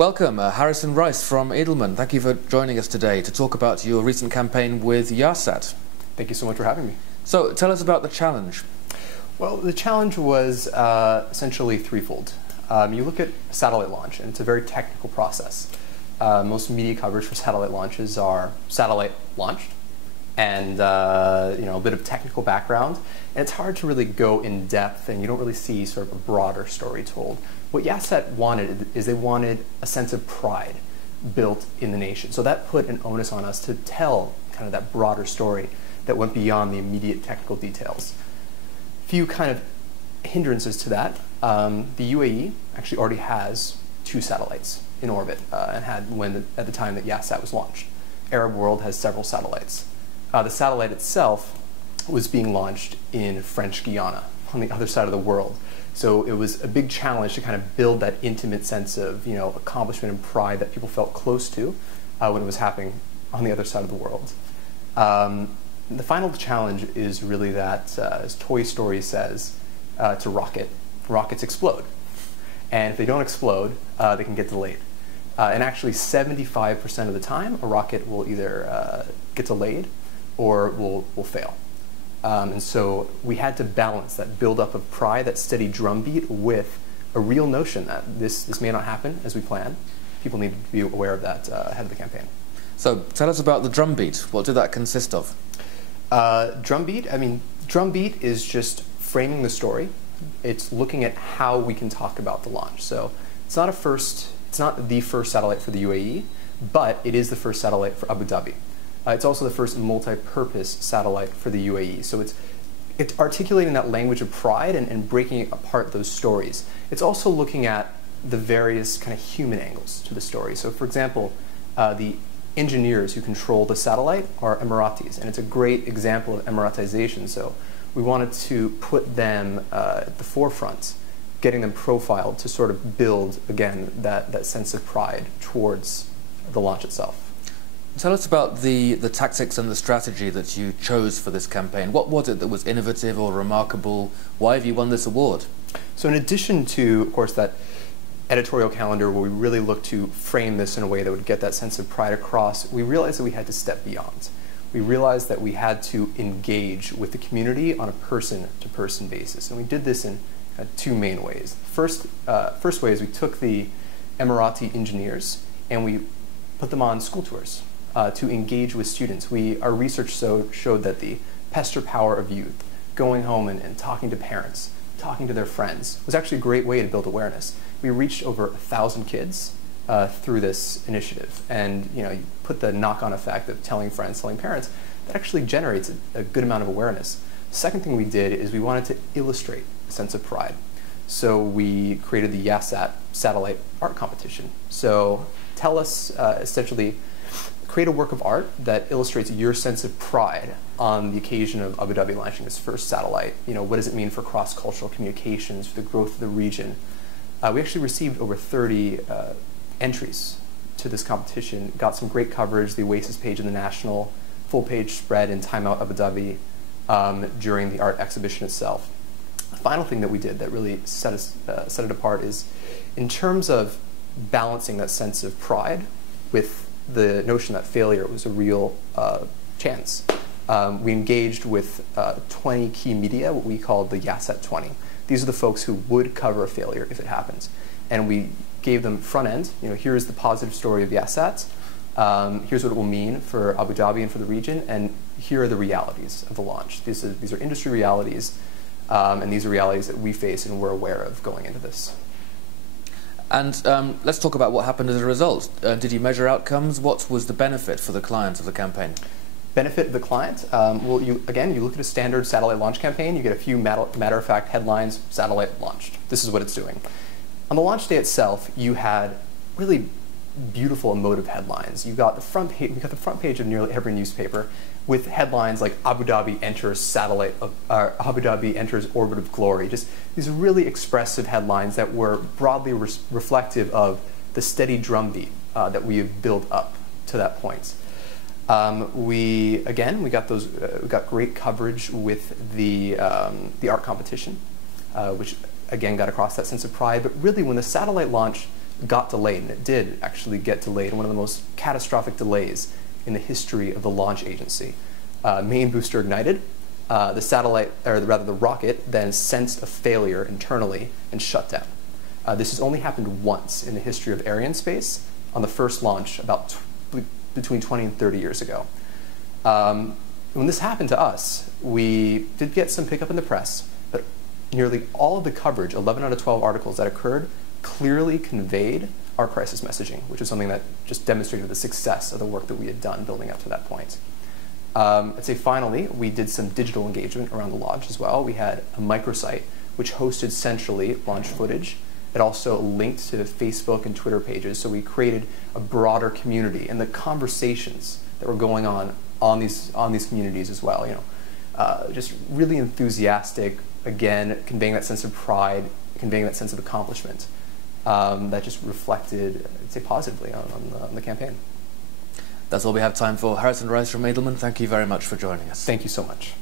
Welcome, Harrison Rice from Edelman. Thank you for joining us today to talk about your recent campaign with Yahsat. Thank you so much for having me. So tell us about the challenge. Well, the challenge was essentially threefold. You look at satellite launch, and it's a very technical process. Most media coverage for satellite launches are satellite launched, and a bit of technical background. And it's hard to really go in depth, and you don't really see sort of a broader story told. What Yahsat wanted is they wanted a sense of pride built in the nation. So that put an onus on us to tell kind of that broader story that went beyond the immediate technical details. Few kind of hindrances to that. The UAE actually already has 2 satellites in orbit and had at the time that Yahsat was launched. Arab world has several satellites. The satellite itself was being launched in French Guiana on the other side of the world. So it was a big challenge to kind of build that intimate sense of accomplishment and pride that people felt close to when it was happening on the other side of the world. The final challenge is really that, as Toy Story says, to rockets explode. And if they don't explode, they can get delayed. And actually 75% of the time, a rocket will either get delayed or will fail. And so we had to balance that buildup of pride, that steady drumbeat, with a real notion that this may not happen as we plan. People need to be aware of that ahead of the campaign. So tell us about the drumbeat. What did that consist of? Drumbeat is just framing the story. It's looking at how we can talk about the launch. So it's not the first satellite for the UAE, but it is the first satellite for Abu Dhabi. It's also the first multi-purpose satellite for the UAE. So it's articulating that language of pride and breaking apart those stories. It's also looking at the various kind of human angles to the story. So for example, the engineers who control the satellite are Emiratis, and it's a great example of Emiratization. So we wanted to put them at the forefront, getting them profiled to sort of build, again, that sense of pride towards the launch itself. Tell us about the tactics and the strategy that you chose for this campaign. What was it that was innovative or remarkable? Why have you won this award? So in addition to, of course, that editorial calendar where we really looked to frame this in a way that would get that sense of pride across, we realized that we had to step beyond. We realized that we had to engage with the community on a person-to-person basis. And we did this in 2 main ways. First way is we took the Emirati engineers and we put them on school tours to engage with students. Our research showed that the pester power of youth, going home and talking to parents, talking to their friends, was actually a great way to build awareness. We reached over 1,000 kids through this initiative. And you put the knock-on effect of telling friends, telling parents, that actually generates a good amount of awareness. Second thing we did is we wanted to illustrate a sense of pride. So we created the Yahsat satellite art competition. So tell us, essentially, create a work of art that illustrates your sense of pride on the occasion of Abu Dhabi launching its first satellite. What does it mean for cross-cultural communications, for the growth of the region? We actually received over 30 entries to this competition, got some great coverage, the Oasis page in the National, full-page spread in Time Out Abu Dhabi during the art exhibition itself. The final thing that we did that really set it apart is, in terms of balancing that sense of pride with the notion that failure was a real chance. We engaged with 20 key media, what we called the Yahsat 20. These are the folks who would cover a failure if it happens. And we gave them front end, here's the positive story of Yahsat, here's what it will mean for Abu Dhabi and for the region, and here are the realities of the launch. These are industry realities, and these are realities that we face and we're aware of going into this. And let's talk about what happened as a result. Did you measure outcomes? What was the benefit for the client of the campaign? Benefit of the client? Well, you look at a standard satellite launch campaign, you get a few matter-of-fact headlines, satellite launched. This is what it's doing. On the launch day itself, you had really beautiful, emotive headlines. You got the front page of nearly every newspaper with headlines like Abu Dhabi enters Abu Dhabi enters orbit of glory. Just these really expressive headlines that were broadly reflective of the steady drumbeat that we have built up to that point. We got great coverage with the art competition, which again got across that sense of pride. But really, when the satellite launch got delayed, and it did actually get delayed, one of the most catastrophic delays in the history of the launch agency. Main booster ignited, the satellite, or rather the rocket, then sensed a failure internally and shut down. This has only happened once in the history of Arianespace, on the first launch about between 20 and 30 years ago. When this happened to us, we did get some pickup in the press, but nearly all of the coverage, 11 out of 12 articles that occurred, clearly conveyed our crisis messaging, which is something that just demonstrated the success of the work that we had done building up to that point. I'd say finally, we did some digital engagement around the launch as well. We had a microsite which hosted centrally launch footage. It also linked to Facebook and Twitter pages, so we created a broader community, and the conversations that were going on these communities as well. Just really enthusiastic, again, conveying that sense of pride, conveying that sense of accomplishment that just reflected, I'd say, positively on the campaign. That's all we have time for. Harrison Rice from Edelman, thank you very much for joining us. Thank you so much.